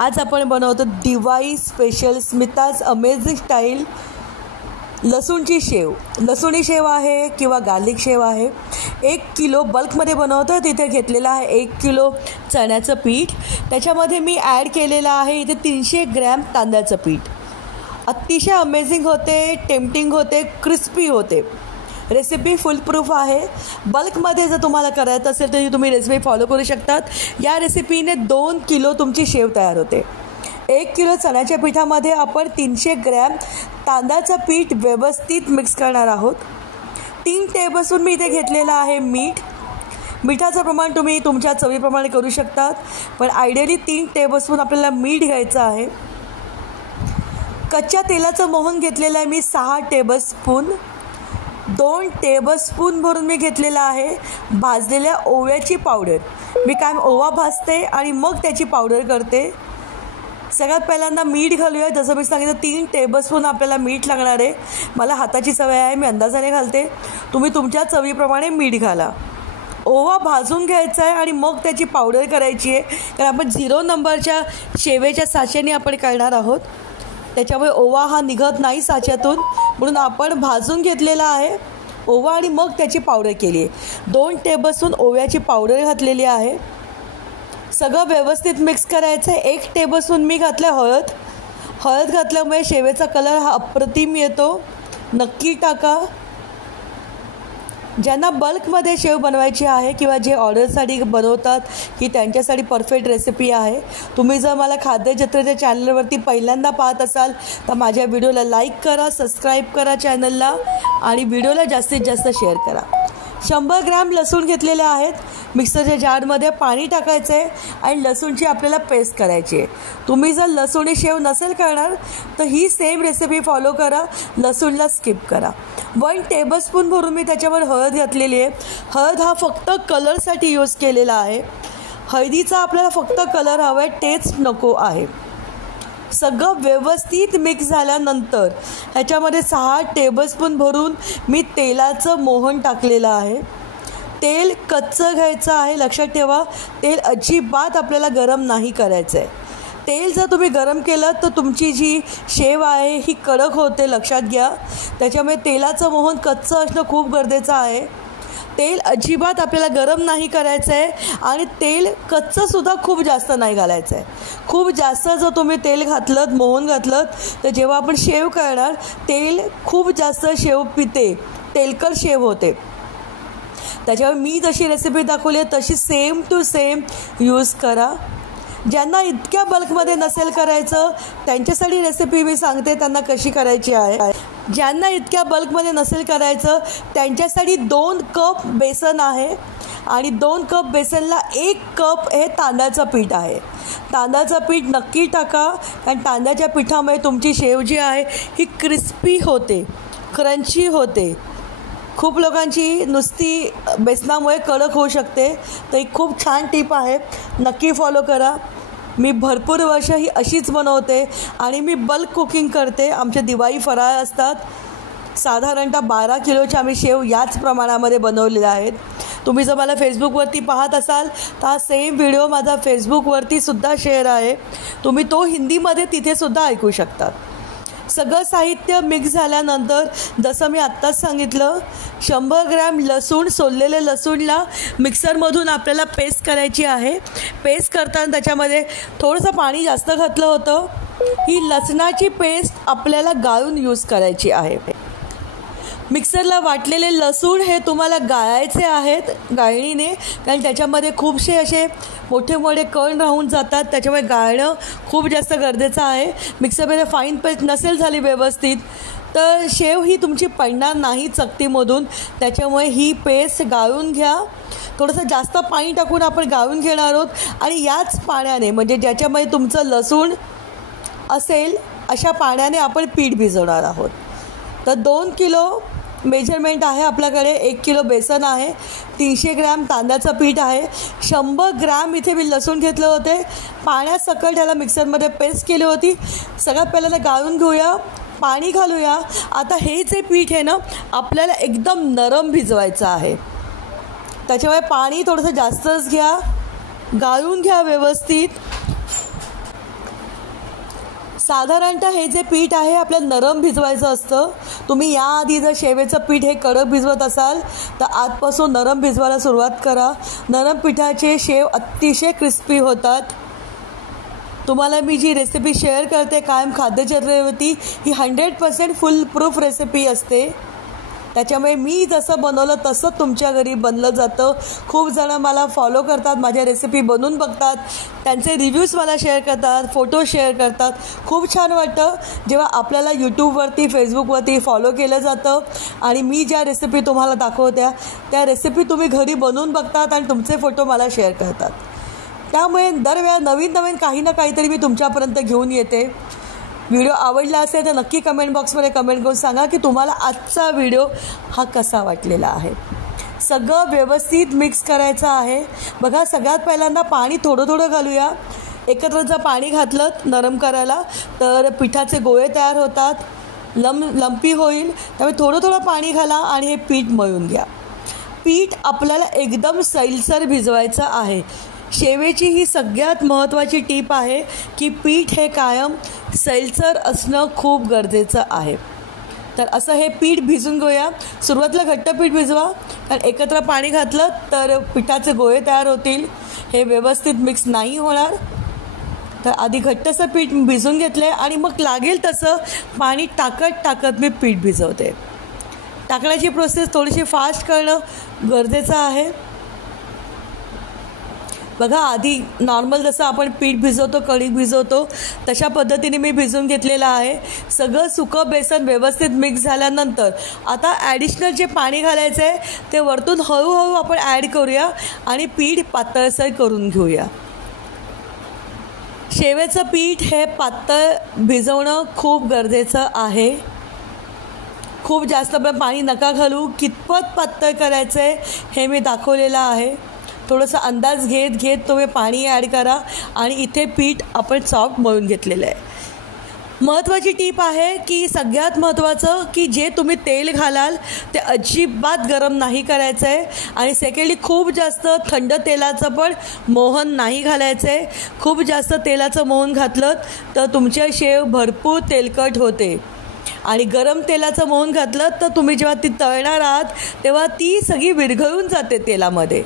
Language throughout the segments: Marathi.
आज आपण बनवतो Diwali special Smita's amazing style लसूणची शेव. लसूणी शेव आहे किंवा गार्लिक शेव आहे. 1 किलो बल्कमध्ये बनवतो. तिथे घेतलेला आहे 1 किलो चण्याचं पीठ. त्याच्यामध्ये मी ॲड केलेलं आहे इथे 300 ग्रॅम तांदळाचं पीठ. अतिशय अमेझिंग होते, टेम्पटिंग होते, क्रिस्पी होते. रेसिपी फुल प्रूफ आहे. बल्कमध्ये जर तुम्हाला करायचं असेल तर तुम्ही रेसिपी फॉलो करू शकतात. या रेसिपीने 2 किलो तुमची शेव तयार होते. 1 किलो चण्याच्या पिठामध्ये आपण 300 ग्रॅम तांदळाचं पीठ व्यवस्थित मिक्स करणार आहोत. 3 टेबलस्पून मी इथे घेतलेलं आहे मीठ. मिठाचं प्रमाण तुम्ही तुमच्या चवीप्रमाणे करू शकतात, पण आयडियली 3 टेबलस्पून आपल्याला मीठ घ्यायचं आहे. कच्च्या तेलाचं मोहन घेतलेलं आहे मी 6 टेबलस्पून. 2 टेबलस्पून भरून मी घेतलेला आहे भाजलेल्या ओव्याची पावडर. मी कायम ओवा भाजते आणि मग त्याची पावडर करते. सगळ्यात पहिल्यांदा मीठ घालूया. जसं मी सांगितलं 3 टेबलस्पून आपल्याला मीठ लागणार आहे. मला हाताची सवय आहे, मी अंदाजाने घालते. तुम्ही तुमच्या चवीप्रमाणे मीठ घाला. ओवा भाजून घ्यायचा आहे आणि मग त्याची पावडर करायची आहे, कारण आपण 0 नंबरच्या शेवेच्या साच्याने आपण करणार आहोत. त्याच्यामुळे ओवा हा निघत नाही साच्यातून, म्हणून आपण भाजून घेतलेला आहे ओवा आणि मग त्याची पावडर केली आहे. 2 टेबलस्पून ओव्याची पावडर घातलेली आहे. सगळं व्यवस्थित मिक्स करायचं आहे. 1 टेबलस्पून मी घातलं हळद घातल्यामुळे शेवेचा कलर हा अप्रतिम येतो. नक्की टाका. ज्यांना बल्कमध्ये शेव बनवायची आहे किंवा जे ऑर्डरसाठी बनवतात ही त्यांच्यासाठी परफेक्ट रेसिपी आहे. तुम्ही जर मला खाद्यजत्रेच्या चॅनलवरती पहिल्यांदा पाहत असाल तर माझ्या व्हिडिओला लाईक करा, सबस्क्राईब करा चॅनलला आणि व्हिडिओला जास्तीत जास्त शेअर करा. 100 ग्रॅम लसूण घेतलेले आहेत. मिक्सरच्या जारमध्ये पाणी टाकायचं आहे आणि लसूणची आपल्याला पेस्ट करायची आहे. तुम्ही जर लसूणी शेव नसेल करणार तर ही सेम रेसिपी फॉलो करा. लसूणला स्किप करा. 1 टेबलस्पून भरून मी त्याच्यावर हळद घातलेली आहे. हळद हा फक्त कलरसाठी यूज केलेला आहे. हळदीचा आपल्याला फक्त कलर हवा आहे, टेस्ट नको आहे. सगळं व्यवस्थित मिक्स झाल्यानंतर ह्याच्यामध्ये 6 टेबलस्पून भरून मी तेलाचं मोहन टाकलेलं आहे. तेल कच्चं घ्यायचं आहे. लक्षात ठेवा, तेल अजिबात आपल्याला गरम नाही करायचं आहे. तेल जर तुम्ही गरम केलं तर तुमची जी शेव आहे ही कडक होते, लक्षात घ्या. त्याच्यामुळे तेलाचं मोहन कच्चं असणं खूप गरजेचं आहे. तेल अजिबात आपल्याला गरम नाही करायचं आहे आणि तेल कच्चंसुद्धा खूप जास्त नाही घालायचं आहे. खूप जास्त जर तुम्ही तेल घातलं, मोहन घातलं तर जेव्हा आपण शेव करणार तेल खूप जास्त शेव पिते, तेलकट शेव होते. त्याच्यामुळे मी जशी रेसिपी दाखवली आहे तशी सेम टू सेम यूज करा. ज्यांना इतक्या बल्कमध्ये नसेल करायचं त्यांच्यासाठी रेसिपी मी सांगते त्यांना कशी करायची आहे. ज्यांना इतक्या बल्कमध्ये नसेल करायचं त्यांच्यासाठी 2 कप बेसन आहे आणि 2 कप बेसनला 1 कप हे तांदळाचं पीठ आहे. तांदळाचं पीठ नक्की टाका, कारण तांदळाच्या पिठामुळे तुमची शेव जी आहे ही क्रिस्पी होते, क्रंची होते. खूप लोकांची नुसती बेसनामुळे कडक होऊ शकते, तर एक खूप छान टिप आहे, नक्की फॉलो करा. मी भरपूर वर्ष ही अशीच बनवते आणि मी बल्क कुकिंग करते. आमचे दिवाळी फराळ असतात. साधारणतः 12 किलोच्या आम्ही शेव याच प्रमाणामध्ये बनवलेल्या आहेत. तुम्ही जर मला फेसबुकवरती पाहत असाल तर हा सेम व्हिडिओ माझा फेसबुकवरती सुद्धा शेअर आहे. तुम्ही तो हिंदीमध्ये तिथेसुद्धा ऐकू शकतात. सगळं साहित्य मिक्स झाल्यानंतर जसं मी आत्ताच सांगितलं 100 ग्रॅम लसूण, सोललेले लसूणला मिक्सरमधून आपल्याला पेस्ट करायची आहे. पेस्ट करताना त्याच्यामध्ये थोडंसं पाणी जास्त घातलं होतं. ही लसणाची पेस्ट आपल्याला गाळून यूज करायची आहे. मिक्सरला वाटलेले लसूण हे तुम्हाला गाळायचे आहेत गाळणीने, कारण त्याच्यामध्ये खूपसे असे मोठे मोठे कण राहून जातात. त्याच्यामुळे गाळणं खूप जास्त गरजेचं आहे. मिक्सरमध्ये फाईन पेस्ट नसेल झाली व्यवस्थित तर शेव ही तुमची पडणार नाही चकतीमधून. त्याच्यामुळे ही पेस्ट गाळून घ्या. थोडंसं जास्त पाणी टाकून आपण गाळून घेणार आहोत आणि याच पाण्याने, म्हणजे ज्याच्यामध्ये तुमचं लसूण असेल अशा पाण्याने आपण पीठ भिजवणार आहोत. तर 2 किलो मेजरमेंट आहे आपल्याकडे. 1 किलो बेसन आहे, 300 ग्रॅम तांदळाचं पीठ आहे, 100 ग्रॅम इथे मी लसूण घेतले होते. पाण्यासकट ह्याला मिक्सरमध्ये पेस्ट केली होती. सगळ्यात पहिल्यांदा गाळून घेऊया, पाणी घालूया. आता हे जे पीठ आहे ना आपल्याला एकदम नरम भिजवायचं आहे. त्याच्यामुळे पाणी थोडंसं जास्तच घ्या, गाळून घ्या व्यवस्थित. साधारणतः हे जे पीठ आहे आपल्याला नरम भिजवायचं असतं. तुम्ही याआधी जर शेवेचं पीठ हे कडक भिजवत असाल तर आजपासून नरम भिजवायला सुरुवात करा. नरम पिठाचे शेव अतिशय क्रिस्पी होतात. तुम्हाला मी जी रेसिपी शेअर करते कायम खाद्यजत्रेवरती, ही 100% फुल प्रूफ रेसिपी असते. त्याच्यामुळे मी जसं बनवलं तसं तुमच्या घरी बनलं जातं. खूप जणं मला फॉलो करतात, माझ्या रेसिपी बनवून बघतात, त्यांचे रिव्ह्यूज मला शेअर करतात, फोटो शेअर करतात. खूप छान वाटतं जेव्हा आपल्याला यूट्यूबवरती, फेसबुकवरती फॉलो केलं जातं आणि मी ज्या रेसिपी तुम्हाला दाखवत्या त्या रेसिपी तुम्ही घरी बनवून बघतात आणि तुमचे फोटो मला शेअर करतात. त्यामुळे दरवेळा नवीन नवीन काही ना काहीतरी मी तुमच्यापर्यंत घेऊन येते. व्हिडिओ आवडला असेल तर नक्की कमेंट बॉक्समध्ये कमेंट करून सांगा की तुम्हाला आजचा व्हिडिओ हा कसा वाटलेला आहे. सगळं व्यवस्थित मिक्स करायचं आहे. बघा, सगळ्यात पहिल्यांदा पाणी थोडं थोडं घालूया. एकत्र जर पाणी घातलं नरम करायला तर पिठाचे गोळे तयार होतात, लंपी होईल. त्यामुळे थोडं थोडं पाणी घाला आणि हे पीठ मळून घ्या. पीठ आपल्याला एकदम सैलसर भिजवायचं आहे. शेवेची ही सगळ्यात महत्त्वाची टीप आहे की पीठ हे कायम सैलसर असणं खूप गरजेचं आहे. तर असं हे पीठ भिजून घेऊया. सुरुवातीला घट्ट पीठ भिजवा, कारण एकत्र पाणी घातलं तर पिठाचे गोळे तयार होतील, हे व्यवस्थित मिक्स नाही होणार. तर आधी घट्टसं पीठ भिजून घेतलं आहे आणि मग लागेल तसं पाणी टाकत मी पीठ भिजवते. टाकण्याची प्रोसेस थोडीशी फास्ट करणं गरजेचं आहे. बघा, आधी नॉर्मल जसं आपण पीठ भिजवतो, कणिक भिजवतो तशा पद्धतीने मी भिजवून घेतलेलं आहे. सगळं सुकं बेसन व्यवस्थित मिक्स झाल्यानंतर आता ॲडिशनल जे पाणी घालायचं आहे ते वरतून हळूहळू आपण ॲड करूया आणि पीठ पातळसर करून घेऊया. शेवेचं पीठ हे पातळ भिजवणं खूप गरजेचं आहे. खूप जास्त पाणी नका घालू. कितपत पातळ करायचं आहे हे मी दाखवलेलं आहे. थोडंसं अंदाज घेत तुम्ही पाणी ॲड करा आणि इथे पीठ आपण सॉफ्ट मळून घेतलेलं आहे. महत्त्वाची टीप आहे की सगळ्यात महत्त्वाचं की जे तुम्ही तेल घालाल ते अजिबात गरम नाही करायचं आहे आणि सेकंडली खूप जास्त थंड तेलाचं पण मोहन नाही घालायचं आहे. खूप जास्त तेलाचं मोहन घातलं तर तुमच्या शेव भरपूर तेलकट होते आणि गरम तेलाचं मोहन घातलं तर तुम्ही जेव्हा ती तळणार आहात तेव्हा ती सगळी विरघळून जाते तेलामध्ये.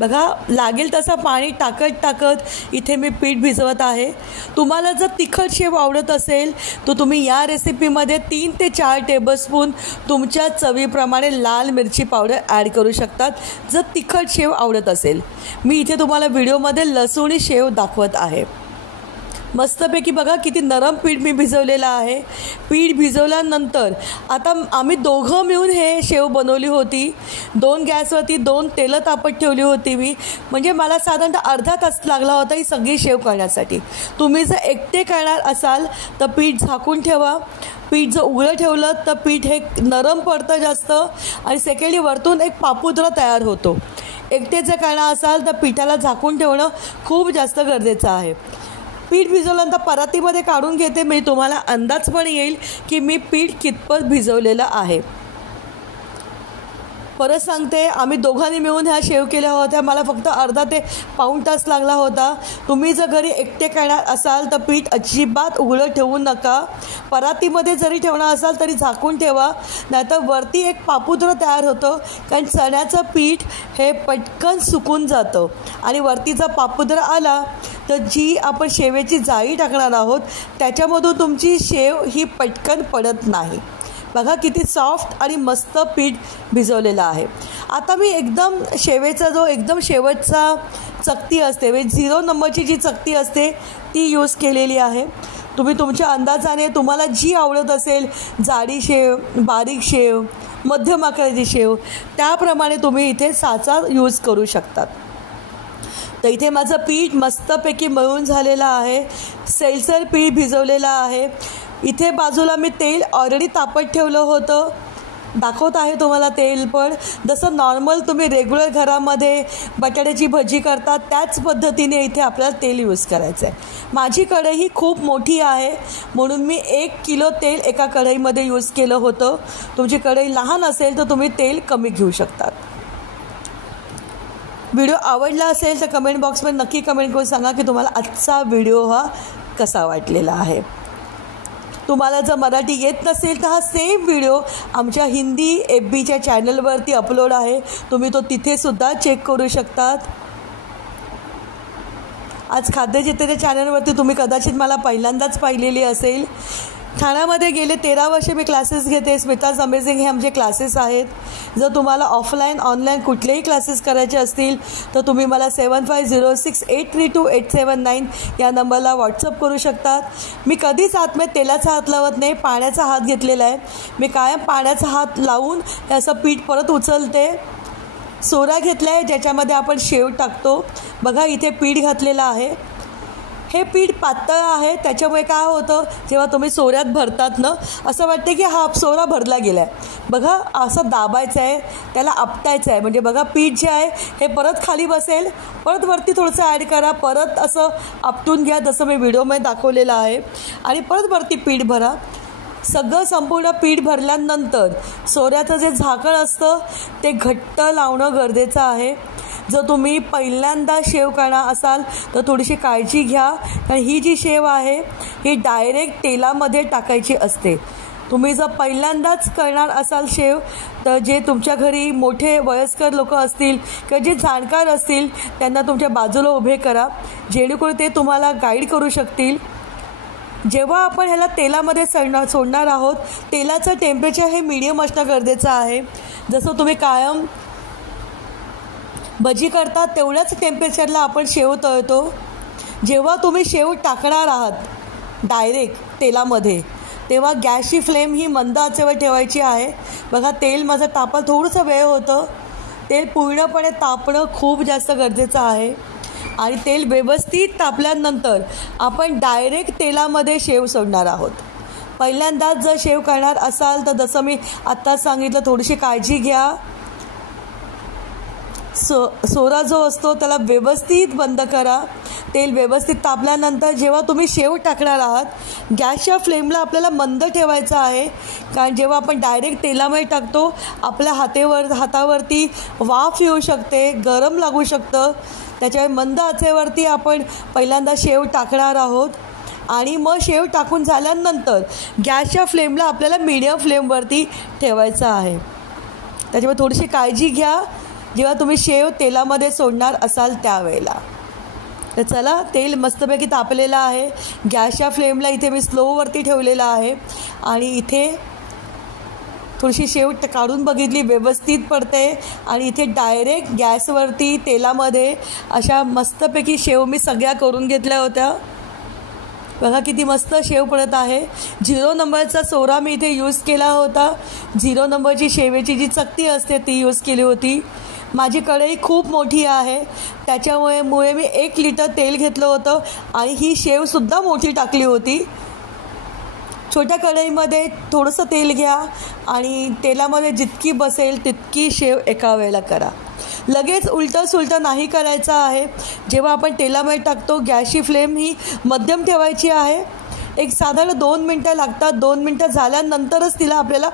बघा, लागेल तसं पाणी टाकत इथे मी पीठ भिजवत आहे. तुम्हाला जर तिखट शेव आवडत असेल तर तुम्ही या रेसिपीमध्ये 3 ते 4 टेबलस्पून तुमच्या चवीप्रमाणे लाल मिरची पावडर ॲड करू शकतात जर तिखट शेव आवडत असेल. मी इथे तुम्हाला व्हिडिओमध्ये लसूणी शेव दाखवत आहे. मस्तपैकी बघा किती नरम पीठ मी भिजवलेलं आहे. पीठ भिजवल्यानंतर आता आम्ही दोघं मिळून हे शेव बनवली होती. 2 गॅसवरती 2 तेलं तापत ठेवली होती मी. म्हणजे मला साधारणतः अर्धा तास लागला होता ही सगळी शेव करण्यासाठी. तुम्ही जर एकटे करणार असाल तर पीठ झाकून ठेवा. पीठ जर उघडं ठेवलं तर पीठ हे नरम पडतं जास्त आणि सेकंडली वरतून एक पापुद्रा तयार होतो. एकटे जर करणार असाल तर पिठाला झाकून ठेवणं खूप जास्त गरजेचं आहे. पीठ भिजवल्यानंतर परातीमध्ये काढून घेते, म्हणजे तुम्हाला अंदाज पण येईल की मी पीठ कितपत भिजवलेलं आहे. परत सांगते, आम्ही दोघांनी मिळून ह्या शेव केल्या होत्या. मला फक्त अर्धा ते पाऊण तास लागला होता. तुम्ही जर घरी एकटे करणार असाल तर पीठ अजिबात उघडं ठेवू नका. परातीमध्ये जरी ठेवणार असाल तरी झाकून ठेवा, नाहीतर वरती एक पापुद्रा तयार होतं. कारण चण्याचं पीठ हे पटकन सुकून जातं आणि वरती जर पापुद्रा आला तर जी आपण शेवेची जाळी टाकणार आहोत त्याच्यामधून तुमची शेव ही पटकन पडत नाही. बघा किती सॉफ्ट आणि मस्त पीठ भिजवलेलं आहे. आता मी एकदम शेवेचा जो एकदम शेवटचा चकती असते, म्हणजे 0 नंबरची जी चकती असते ती यूज केलेली आहे. तुम्ही तुमच्या अंदाजाने तुम्हाला जी आवडत असेल, जाडी शेव, बारीक शेव, मध्यम आकाराची शेव, त्याप्रमाणे तुम्ही इथे साचा यूज करू शकतात. तर इथे माझं पीठ मस्तपैकी मळून झालेलं आहे. सैलसर पीठ भिजवलेलं आहे. इथे बाजूला मी तेल ऑलरेडी तापत ठेवलं होतं. दाखवत आहे तुम्हाला तेल पण. जसं नॉर्मल तुम्ही रेग्युलर घरामध्ये बटाट्याची भजी करतात त्याच पद्धतीने इथे आपल्याला तेल यूज करायचं आहे. माझी कढई खूप मोठी आहे म्हणून मी 1 किलो तेल एका कढईमध्ये यूज केलं होतं. तुमची कढई लहान असेल तर तुम्ही तेल कमी घेऊ शकतात. व्हिडिओ आवडला असेल तर कमेंट बॉक्समध्ये नक्की कमेंट करून सांगा की तुम्हाला आजचा व्हिडिओ हा कसा वाटलेला आहे. तुम्हाला जर मराठी येत नसेल तर हा सेम व्हिडिओ आमच्या हिंदी FBच्या चॅनलवरती अपलोड आहे, तुम्ही तो तिथेसुद्धा चेक करू शकतात. आज खाद्यचित्रच्या चॅनलवरती तुम्ही कदाचित मला पहिल्यांदाच पाहिलेली असेल. ठाण्यामध्ये गेले 13 वर्षे मी क्लासेस घेते. स्मिताज अमेझिंग हे आमचे क्लासेस आहेत. जर तुम्हाला ऑफलाईन ऑनलाईन कुठलेही क्लासेस करायचे असतील तर तुम्ही मला 7506832879 या नंबरला व्हॉट्सअप करू शकतात. मी कधीच आतमध्ये तेलाचा हात लावत नाही, पाण्याचा हात घेतलेला आहे. मी कायम पाण्याचा हात लावून हे असं पीठ परत उचलते. सोरा घेतला आहे ज्याच्यामध्ये आपण शेव टाकतो. बघा इथे पीठ घातलेलं आहे. हे पीठ पातळ आहे, त्याच्यामुळे काय होतं जेव्हा तुम्ही सोऱ्यात भरतात ना असं वाटते की हा सोरा भरला गेला आहे. बघा असं दाबायचं आहे, त्याला आपटायचं आहे. म्हणजे बघा पीठ जे आहे हे परत खाली बसेल, परत वरती थोडंसं ॲड करा, परत असं आपटून घ्या जसं मी व्हिडिओमध्ये दाखवलेलं आहे आणि परत वरती पीठ भरा. सगळं संपूर्ण पीठ भरल्यानंतर सोऱ्याचं जे झाकण असतं ते घट्ट लावणं गरजेचं आहे. जर तुम्ही पहिल्यांदा शेव करणार असाल तर थोडीशी काळजी घ्या, कारण ही जी शेव आहे ही डायरेक्ट तेलामध्ये टाकायची असते. तुम्ही जर पहिल्यांदाच करणार असाल शेव तर जे तुमच्या घरी मोठे वयस्कर लोक असतील किंवा जे जाणकार असतील त्यांना तुमच्या बाजूला उभे करा, जेणेकरून ते तुम्हाला गाईड करू शकतील. जेव्हा आपण ह्याला तेलामध्ये सोडणार आहोत तेलाचं टेम्परेचर हे मीडियम असणं गरजेचं आहे. जसं तुम्ही कायम भजी करतात तेवढ्याच टेम्परेचरला आपण शेव तळतो. जेव्हा तुम्ही शेव टाकणार आहात डायरेक्ट तेलामध्ये तेव्हा गॅसची फ्लेम ही मंद आचेवर ठेवायची आहे. बघा तेल माझं तापायला थोडंसं वेळ होतं. तेल पूर्णपणे तापणं खूप जास्त गरजेचं आहे आणि तेल व्यवस्थित तापल्यानंतर आपण डायरेक्ट तेलामध्ये शेव सोडणार आहोत. पहिल्यांदाच जर शेव करणार असाल तर जसं मी आत्ताच सांगितलं थोडीशी काळजी घ्या. सोरा जो असतो त्याला व्यवस्थित बंद करा. तेल व्यवस्थित तापल्यानंतर जेव्हा तुम्ही शेव टाकणार आहात गॅसच्या फ्लेमला आपल्याला मंद ठेवायचं आहे, कारण जेव्हा आपण डायरेक्ट तेलामध्ये टाकतो आपल्या हातावरती वाफ येऊ शकते, गरम लागू शकतं. त्याच्यामुळे मंद आचेवरती आपण पहिल्यांदा शेव टाकणार आहोत आणि मग शेव टाकून झाल्यानंतर गॅसच्या फ्लेमला आपल्याला मीडियम फ्लेमवरती ठेवायचं आहे. त्याच्यामुळे थोडीशी काळजी घ्या जेव्हा तुम्ही शेव तेलामध्ये सोडणार असाल त्यावेळेला. तर चला तेल मस्तपैकी तापलेलं आहे. गॅसच्या फ्लेमला इथे मी स्लोवरती ठेवलेलं आहे आणि इथे थोडीशी शेव काढून बघितली, व्यवस्थित पडते आणि इथे डायरेक्ट गॅसवरती तेलामध्ये अशा मस्तपैकी शेव मी सगळ्या करून घेतल्या होत्या. बघा किती मस्त शेव पडत आहे. 0 नंबरचा सोरा मी इथे यूज केला होता. 0 नंबरची शेवेची जी चकती असते ती यूज केली होती. माझी कढई खूप मोठी आहे त्याच्यामुळे मी 1 लिटर तेल घेतलं होतं आणि ही शेवसुद्धा मोठी टाकली होती. छोट्या कढईमध्ये थोडंसं तेल घ्या आणि तेलामध्ये जितकी बसेल तितकी शेव एका वेळेला करा. लगेच उलटं सुलटं नाही करायचं आहे. जेव्हा आपण तेलामध्ये टाकतो गॅसची फ्लेम ही मध्यम ठेवायची आहे. एक साधारण 2 मिनटं लागतात. 2 मिनटं झाल्यानंतरच तिला आपल्याला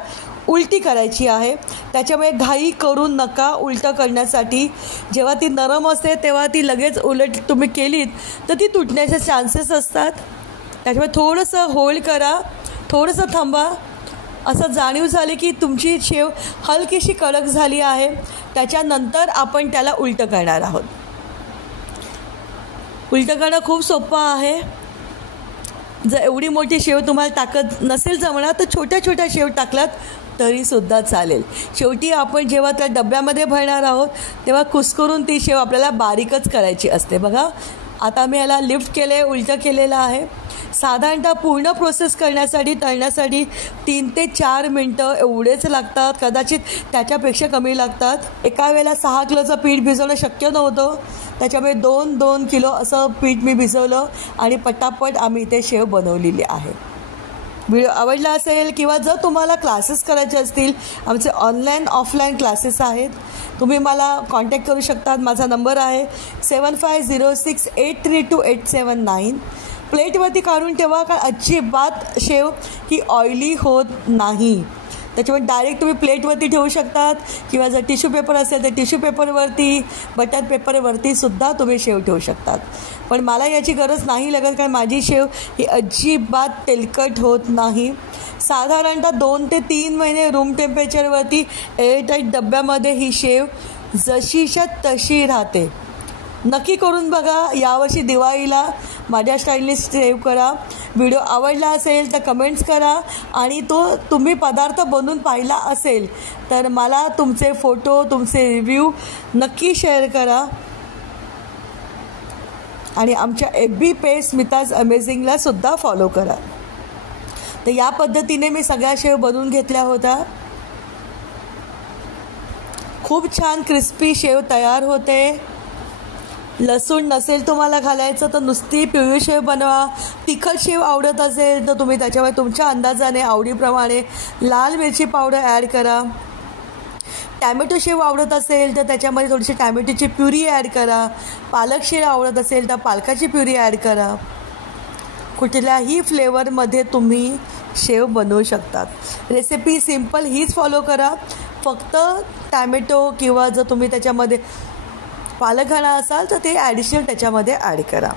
उलटी करायची आहे. त्याच्यामुळे घाई करू नका उलटं करण्यासाठी. जेव्हा ती नरम असते तेव्हा ती लगेच उलट तुम्ही केलीत तर ती तुटण्याचे चान्सेस असतात. त्याच्यामुळे थोडंसं होल्ड करा, थोडंसं थांबा. असं जाणीव झाली की तुमची शेव हलकीशी कडक झाली आहे त्याच्यानंतर आपण त्याला उलटं करणार आहोत. उलटं करणं खूप सोपं आहे. जर एवढी मोठी शेव तुम्हाला टाकत नसेल जमणार तर छोट्या छोट्या शेव टाकलात तरीसुद्धा चालेल. शेवटी आपण जेव्हा त्या डब्यामध्ये भरणार आहोत तेव्हा कुस्करून ती शेव आपल्याला बारीकच करायची असते. बघा आता मी याला लिफ्ट केले, उलटं केलेलं आहे. साधारणतः पूर्ण प्रोसेस करण्यासाठी तळण्यासाठी 3 ते 4 मिनटं एवढेच लागतात, कदाचित त्याच्यापेक्षा कमी लागतात. एका वेळेला 6 किलोचं पीठ भिजवणं शक्य नव्हतं त्याच्यामुळे 2-2 किलो असं पीठ मी भिजवलं आणि पटापट आम्ही इथे शेव बनवलेली आहे. व्हिडिओ आवडला असेल किंवा जर तुम्हाला क्लासेस करायचे असतील आमचे ऑनलाईन ऑफलाईन क्लासेस आहेत, तुम्ही मला कॉन्टॅक्ट करू शकतात. माझा नंबर आहे 7506832879. प्लेटवरती काढून ठेवा कारण अजिबात शेव ही ऑइली होत नाही. त्याच्यामुळे डायरेक्ट तुम्ही प्लेटवरती ठेवू शकतात किंवा जर टिश्यू पेपर असेल तर टिश्यू पेपरवरती, बटर पेपरवरती सुद्धा तुम्ही शेव ठेवू शकतात. पण मला याची गरज नाही लागत, कारण माझी शेव ही अजिबात तेलकट होत नाही. साधारणतः 2 ते 3 महिने रूम टेम्परेचरवरती एअरटाईट डब्यामध्ये ही शेव जशीच्या तशी राहते. नक्की करून बघा. यावर्षी दिवाळीला माझ्या स्टाईलने सेव करा. व्हिडिओ आवडला असेल तर कमेंट्स करा, आणि तो तुम्ही पदार्थ बनवून पाहिला असेल तर मला तुमचे फोटो, तुमचे रिव्ह्यू नक्की शेअर करा. आणि आमच्या FB पेज स्मिताज अमेझिंगला सुद्धा फॉलो करा. तर या पद्धतीने मी सगळ्या शेव बनवून घेतल्या होत्या. खूप छान क्रिस्पी शेव तयार होते. लसूण नसेल तुम्हाला घालायचं तर नुसती पिवळी शेव बनवा. तिखट शेव आवडत असेल तर तुम्ही त्याच्यामध्ये तुमच्या अंदाजाने, आवडीप्रमाणे लाल मिरची पावडर ॲड करा. टॅमॅटो शेव आवडत असेल तर त्याच्यामध्ये थोडीशी टॅमॅटोची प्युरी ॲड करा. पालक शेव आवडत असेल तर पालकाची प्युरी ॲड करा. कुठल्याही फ्लेवरमध्ये तुम्ही शेव बनवू शकतात. रेसिपी सिम्पल हीच फॉलो करा. फक्त टॅमॅटो किंवा जर तुम्ही त्याच्यामध्ये पालक घाला असाल तर ते ॲडिशनल त्याच्यामध्ये ॲड करा.